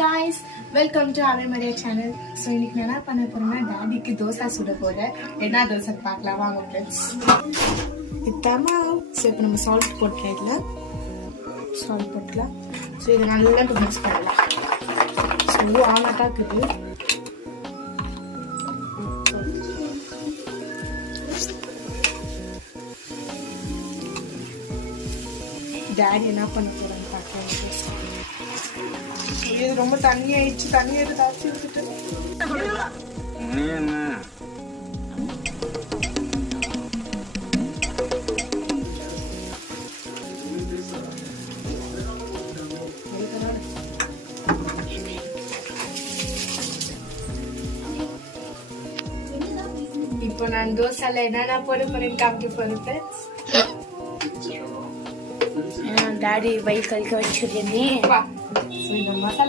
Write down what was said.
guys, welcome to Ave Maria channel. So இன்னைக்கு நான் என்ன பண்ண போறேன்னா டாடிக்கு தோசை சுட போறேன். என்ன தோசை பார்க்கலாம் வாங்க फ्रेंड्स. இதாமா சோ இப்போ நம்ம சால்ட் போட்டுக்கலாம் இதுல. சால்ட் போட்டுக்கலாம். சோ இத நல்லா மிக்ஸ் பண்ணலாம். சோ ஆனட்டா இருக்குது. டாடி என்ன பண்ண போறான்னு பார்க்கலாம். இது ரொம்ப தண்ணி ஆயிடுச்சு. தண்ணி எடுத்து தாச்சி எடுத்துட்டு இப்போ நான் தோசைல என்னென்ன போட போறேன்னு காமிக்க போறேன். டாடி பைக் கழிக்க வச்சிருக்கேன்.